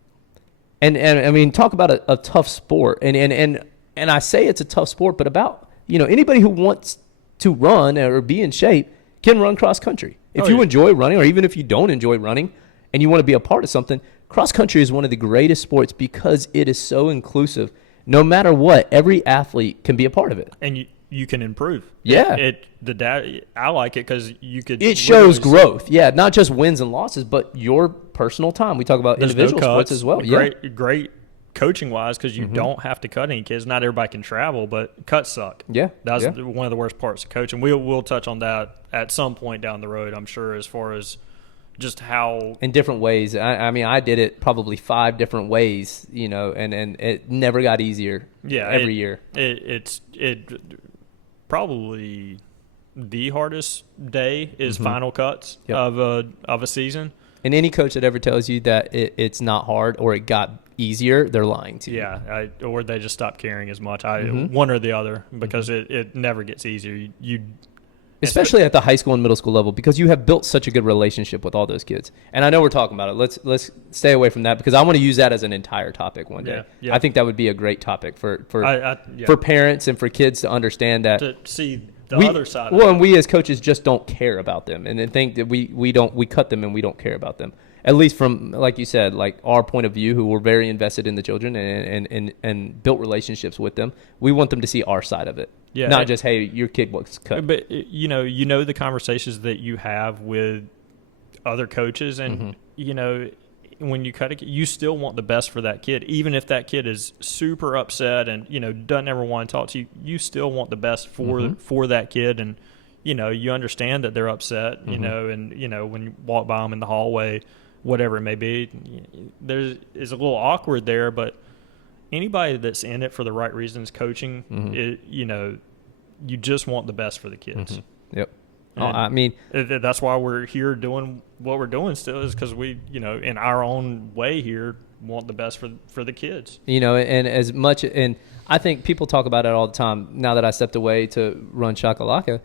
And I mean, talk about a tough sport. And I say it's a tough sport, but about, you know, anybody who wants to run or be in shape can run cross country. If you enjoy running, or even if you don't enjoy running and you want to be a part of something, cross country is one of the greatest sports because it is so inclusive. No matter what, every athlete can be a part of it. And you can improve. Yeah. I like it because you could. It shows literally- growth. Yeah, not just wins and losses, but your personal time. We talk about There's individual no sports cuts. as well. Great coaching wise because you don't have to cut any kids. Not everybody can travel, but cuts suck. Yeah. That's yeah. one of the worst parts of coaching. We'll touch on that at some point down the road, I'm sure, as far as just how. In different ways. I mean, I did it probably 5 different ways, you know, and it never got easier. Every year. It's probably the hardest day is final cuts Yep. of a season. And any coach that ever tells you that it's not hard or it got easier, they're lying to you. Yeah, or they just stop caring as much. One or the other, because it never gets easier. You Especially at the high school and middle school level, because you have built such a good relationship with all those kids. And I know we're talking about it. Let's stay away from that because I want to use that as an entire topic one day. Yeah. I think that would be a great topic for yeah. parents and for kids to understand that to see the other side. Well, of and we as coaches just don't care about them, and then think that we cut them and we don't care about them. At least from, like you said, like our point of view, who were very invested in the children and built relationships with them. We want them to see our side of it, not just, hey, your kid was cut. But you know the conversations that you have with other coaches, and you know when you cut a kid, you still want the best for that kid, even if that kid is super upset and doesn't ever want to talk to you. You still want the best for that kid, and you understand that they're upset. You know, and when you walk by them in the hallway, whatever it may be, there is a little awkward there, but anybody that's in it for the right reasons, coaching, you just want the best for the kids. Yep. I mean, that's why we're here doing what we're doing still, is because we, in our own way here, want the best for the kids. And as much, and I think people talk about it all the time now that I stepped away to run Shakalaka.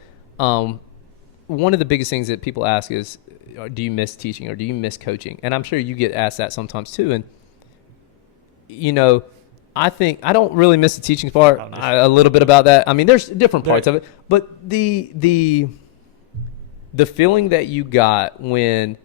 One of the biggest things that people ask is, do you miss teaching or do you miss coaching? And I'm sure you get asked that sometimes too. And, I think I don't really miss the teaching part. A little bit about that. I mean, there's different parts of it, but the feeling that you got when,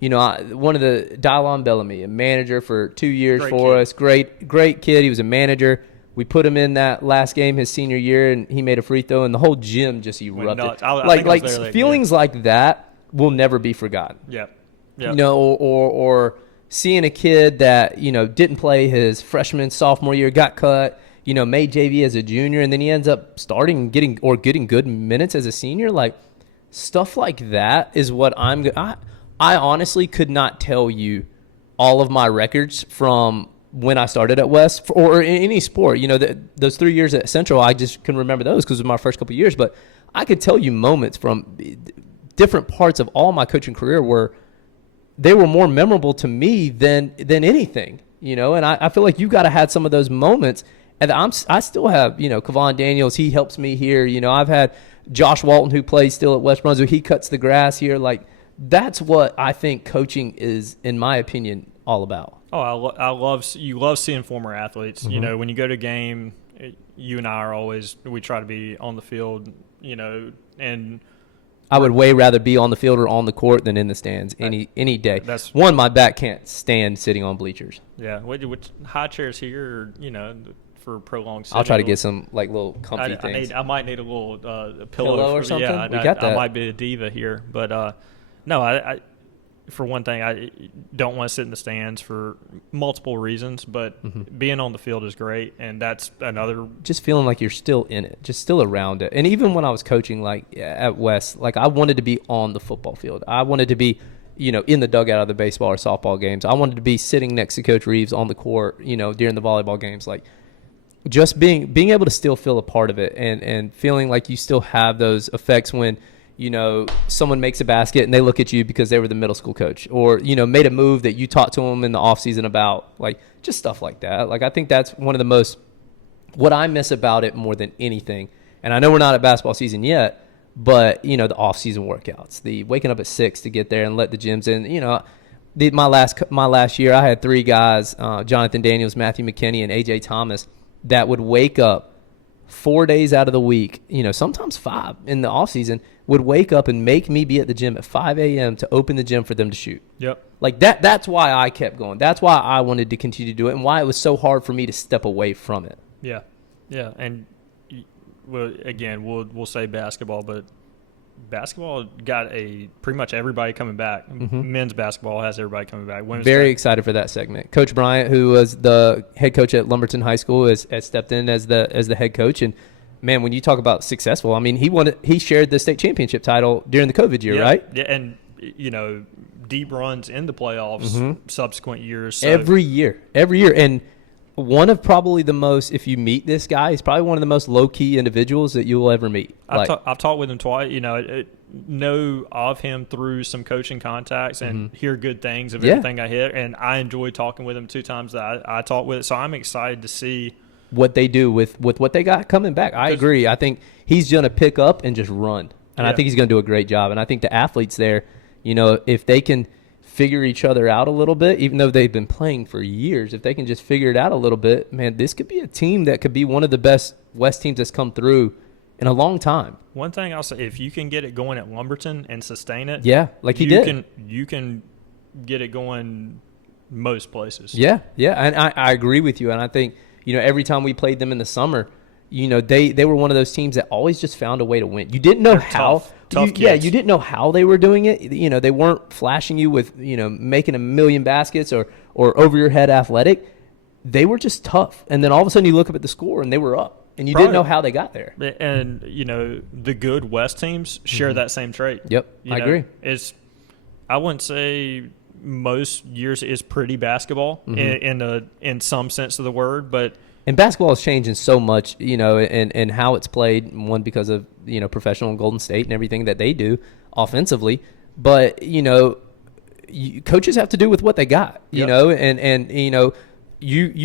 one of the Dylon Bellamy, a manager for 2 years us, great kid. He was a manager. We put him in that last game his senior year, and he made a free throw, and the whole gym just erupted. Like feelings like that will never be forgotten. Yeah. Or seeing a kid that, didn't play his freshman, sophomore year, got cut, made JV as a junior, and then he ends up starting and getting good minutes as a senior. Like, stuff like that is what I honestly could not tell you all of my records from when I started at West or in any sport. Those 3 years at Central, I just can remember those because it was my first couple of years. But I could tell you moments from different parts of all my coaching career where they were more memorable to me than anything. And I feel like you got to have some of those moments. And I still have, Kevon Daniels, he helps me here. I've had Josh Walton, who plays still at West Brunswick. He cuts the grass here. Like, that's what I think coaching is, in my opinion, all about. Oh, you love seeing former athletes. When you go to a game, you and I we try to be on the field, and I would way rather be on the field or on the court than in the stands any day. That's My back can't stand sitting on bleachers. yeah. Which high chairs here, for prolonged sitting. I'll try to get some like little comfy things. I might need a little pillow Pillow or something? Yeah, We got that. I might be a diva here, but no, I for one thing, I don't want to sit in the stands for multiple reasons, but being on the field is great, and that's another. Just feeling like you're still in it, just still around it. And even when I was coaching, like at West, like I wanted to be on the football field. I wanted to be, in the dugout of the baseball or softball games. I wanted to be sitting next to Coach Reeves on the court, during the volleyball games. Like just being able to still feel a part of it and feeling like you still have those effects when someone makes a basket and they look at you because they were the middle school coach or, made a move that you talked to them in the off season about, like just stuff like that. Like, I think that's one of the most, what I miss about it more than anything. And I know we're not at basketball season yet, but, the off season workouts, the waking up at 6 to get there and let the gyms in, my last year, I had 3 guys, Jonathan Daniels, Matthew McKinney, and AJ Thomas, that would wake up 4 days out of the week, sometimes 5 in the off season, would wake up and make me be at the gym at 5 a.m. to open the gym for them to shoot. Yep. Like that's why I kept going. That's why I wanted to continue to do it and why it was so hard for me to step away from it. Yeah. Yeah. And well, again, we'll say basketball, but basketball got pretty much everybody coming back. Men's basketball has everybody coming back. Very excited for that segment. Coach Bryant, who was the head coach at Lumberton High School, has stepped in as the head coach. And man, when you talk about successful, I mean, he shared the state championship title during the COVID year, right? Yeah, and deep runs in the playoffs subsequent years. So. Every year. And one of probably the most, if you meet this guy, he's probably one of the most low-key individuals that you will ever meet. I've talked with him twice, know of him through some coaching contacts and hear good things of everything I hit. And I enjoy talking with him 2 times that I talk with. So I'm excited to see what they do with what they got coming back. I agree. I think he's going to pick up and just run. And I think he's going to do a great job. And I think the athletes there, if they can figure each other out a little bit, even though they've been playing for years, if they can just figure it out a little bit, man, this could be a team that could be one of the best West teams that's come through in a long time. One thing I'll say, if you can get it going at Lumberton and sustain it, like he did. You can get it going most places. Yeah, and I agree with you. And I think, every time we played them in the summer, they were one of those teams that always just found a way to win. You didn't know They're how. Tough kids. Yeah, you didn't know how they were doing it. They weren't flashing you with, making a million baskets or over your head athletic. They were just tough. And then all of a sudden you look up at the score and they were up. And you didn't know how they got there. And, the good West teams share that same trait. Yep, I agree. I wouldn't say most years is pretty basketball in some sense of the word, but – and basketball is changing so much, and how it's played, one because of, professional and Golden State and everything that they do offensively. But, coaches have to do with what they got, you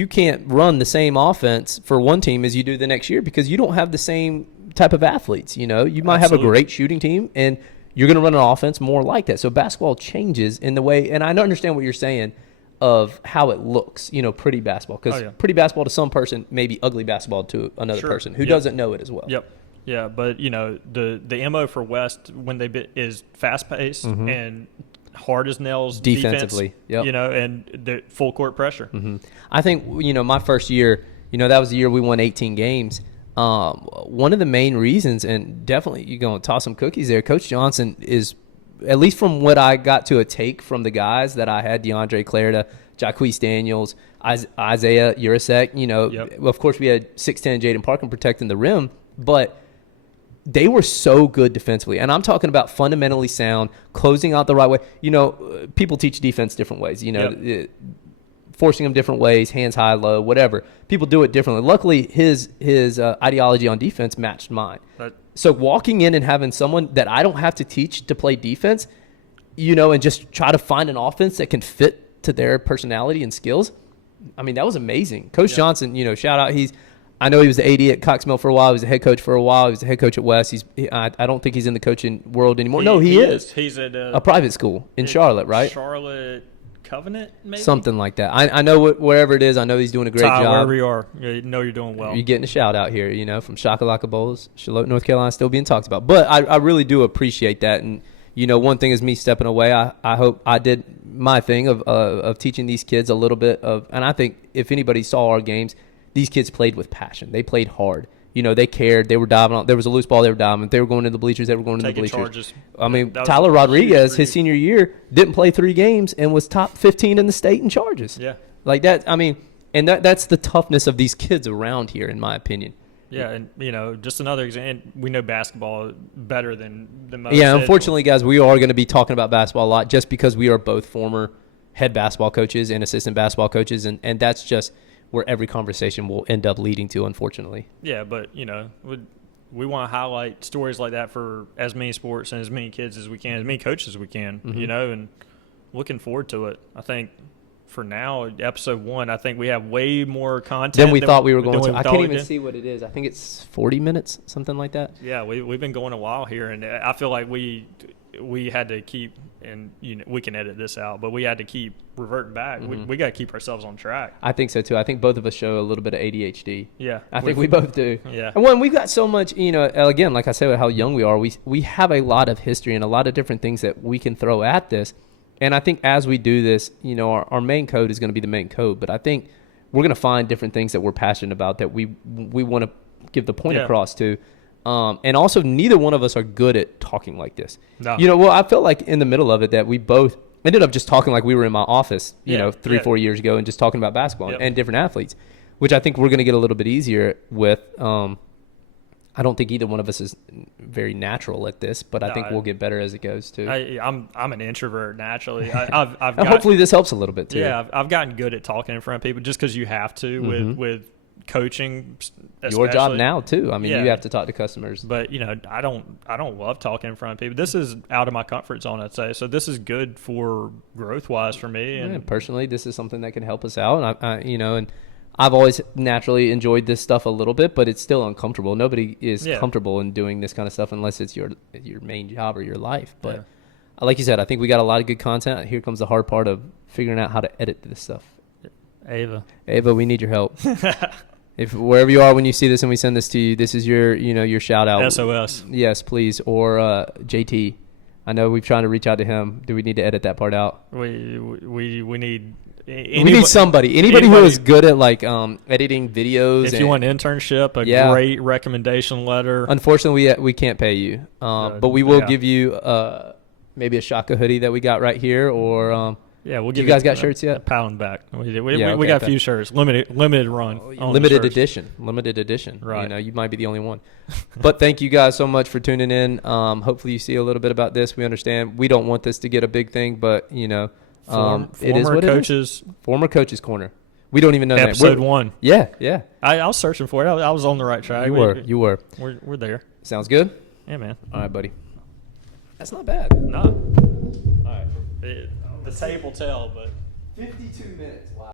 can't run the same offense for one team as you do the next year because you don't have the same type of athletes, You might have a great shooting team and you're going to run an offense more like that. So basketball changes in the way, and I don't understand what you're saying, of how it looks, pretty basketball. Because pretty basketball to some person may be ugly basketball to another person who doesn't know it as well. Yep. Yeah, but, the MO for West when is fast-paced and hard as nails defensively. Defense, and the full court pressure. I think, my first year, that was the year we won 18 games. One of the main reasons, and definitely you're going to toss some cookies there, Coach Johnson is – at least from what I got to a take from the guys that I had, DeAndre Clarida, Jaquise Daniels, Isaiah Urasek, of course we had 6'10" Jaden Parkin protecting the rim, but they were so good defensively. And I'm talking about fundamentally sound, closing out the right way. People teach defense different ways, forcing them different ways, hands high, low, whatever. People do it differently. Luckily, his ideology on defense matched mine. So walking in and having someone that I don't have to teach to play defense, and just try to find an offense that can fit to their personality and skills, I mean, that was amazing. Coach Johnson, shout out. I know he was the AD at Cox Mill for a while. He was the head coach for a while. He was the head coach at West. I don't think he's in the coaching world anymore. He is. He's at a private school in Charlotte, right? Charlotte Covenant, maybe something like that. I know wherever it is. I know he's doing a great Ty, job. wherever you are, you know you're doing well. You're getting a shout out here, from Shakalaka Bowls, Charlotte, North Carolina, still being talked about. But I really do appreciate that. And, one thing is me stepping away. I hope I did my thing of teaching these kids a little bit of, and I think if anybody saw our games, these kids played with passion. They played hard. They cared. They were diving on. There was a loose ball. They were diving. If they were going to the bleachers, they were going to the bleachers. Charges. I mean, Tyler Rodriguez, his senior year, didn't play 3 games and was top 15 in the state in charges. Yeah. Like that. I mean, and that's the toughness of these kids around here, in my opinion. Yeah, and just another example. We know basketball better than most. Yeah, unfortunately, guys, we are going to be talking about basketball a lot just because we are both former head basketball coaches and assistant basketball coaches, and that's just where every conversation will end up leading to, unfortunately. Yeah, but we want to highlight stories like that for as many sports and as many kids as we can, as many coaches as we can. And looking forward to it. I think. For now, episode 1, I think we have way more content than we thought we were going to. I can't even see see what it is. I think it's 40 minutes, something like that. Yeah, we've been going a while here, and I feel like we had to keep, and we can edit this out, but we had to keep reverting back. We got to keep ourselves on track. I think so too. I think both of us show a little bit of ADHD. Yeah, I think we both do. Yeah, and when we've got so much, again, like I said, how young we are, we have a lot of history and a lot of different things that we can throw at this. And I think as we do this, our main code is going to be the main code. But I think we're going to find different things that we're passionate about that we want to give the point across to. And also, neither one of us are good at talking like this. No. I felt like in the middle of it that we both ended up just talking like we were in my office, 3-4 years ago and just talking about basketball and different athletes, which I think we're going to get a little bit easier with. I don't think either one of us is very natural at this, but I think we'll get better as it goes too. I'm an introvert naturally. Hopefully this helps a little bit too. Yeah, I've gotten good at talking in front of people just because you have to with coaching. Your job now too. I mean, you have to talk to customers. But I don't love talking in front of people. This is out of my comfort zone, I'd say. So this is good for growth wise for me. And personally, this is something that can help us out. And and I've always naturally enjoyed this stuff a little bit, but it's still uncomfortable. Nobody is comfortable in doing this kind of stuff unless it's your main job or your life. But like you said, I think we got a lot of good content. Here comes the hard part of figuring out how to edit this stuff. Ava, we need your help. If wherever you are when you see this and we send this to you, this is your your shout out. SOS. Yes, please. Or JT. I know we've tried to reach out to him. Do we need to edit that part out? We need. We need somebody. Anybody who is good at editing videos. If you want an internship, great recommendation letter. Unfortunately, we can't pay you, but we will give you maybe a Shaka hoodie that we got right here, or we'll give you guys got shirts yet? A pound back. We got a few shirts. Limited run. Limited edition. Right. You might be the only one. But thank you guys so much for tuning in. Hopefully you see a little bit about this. We understand. We don't want this to get a big thing, but it is what coaches. Former coaches corner. We don't even know that. Episode 1. Yeah. I was searching for it. I was on the right track. You were. We're there. Sounds good. Yeah, man. All right, buddy. That's not bad. No. All right. The tape will tell, but 52 minutes. Wow.